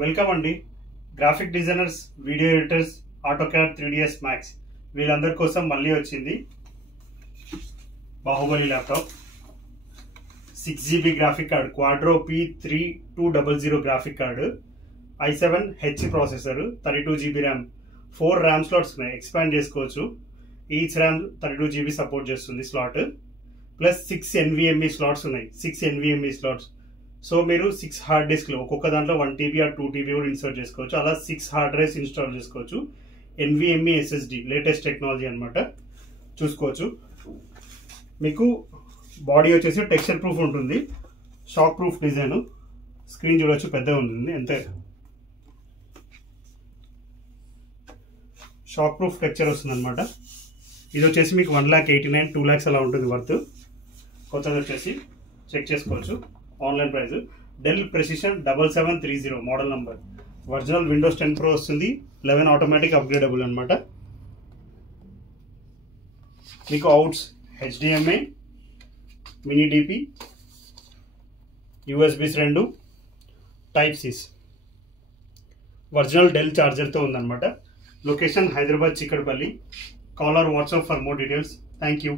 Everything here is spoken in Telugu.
వెల్కమ్ అండి. Graphic designers, video editors, AutoCAD, 3ds Max వీళ్ళందరి కోసం మళ్ళీ వచ్చింది Baahubali laptop. 6GB graphic card, Quadro P3200 graphic card, i7H processor, 32GB RAM, 4 RAM slots ఉన్నాయి, ఎక్స్పాండ్ చేసుకోవచ్చు. ఈచ్ ర్యామ్ 32GB సపోర్ట్ చేస్తుంది స్లాట్, ప్లస్ 6 NVMe స్లాట్స్ ఉన్నాయి, 6 NVMe స్లాట్స్. సో మీరు 6 హార్డ్ డిస్క్లు ఒక్కొక్క దాంట్లో 1TB ఆర్ 2TB కూడా ఇన్సర్ట్ చేసుకోవచ్చు. అలా 6 హార్డ్ డ్రైవ్స్ ఇన్స్టాల్ చేసుకోవచ్చు. NVMe SSD లేటెస్ట్ టెక్నాలజీ అనమాట, చూసుకోవచ్చు. మీకు బాడీ వచ్చేసి టెక్స్చర్ ప్రూఫ్ ఉంటుంది, షాక్ ప్రూఫ్ డిజైన్. స్క్రీన్ చూడవచ్చు, పెద్దగా ఉంటుంది, అంతే. షాక్ ప్రూఫ్ టెక్స్చర్ వస్తుంది అనమాట. ఇది వచ్చేసి మీకు 1,89,000 2 lakhs అలా ఉంటుంది వర్త్. కొత్తది వచ్చేసి చెక్ చేసుకోవచ్చు, online price. Dell Precision 7730 model number. Original Windows 10 Pro వస్తుంది, 11 ఆటోమేటిక్ అప్గ్రేడబుల్ అనమాట. మీకు outs HDMI, mini DP, USBs 2, type Cs. Original Dell ఛార్జర్తో ఉందన్నమాట. Location Hyderabad Chikkadpally. Call or WhatsApp for more details. Thank you.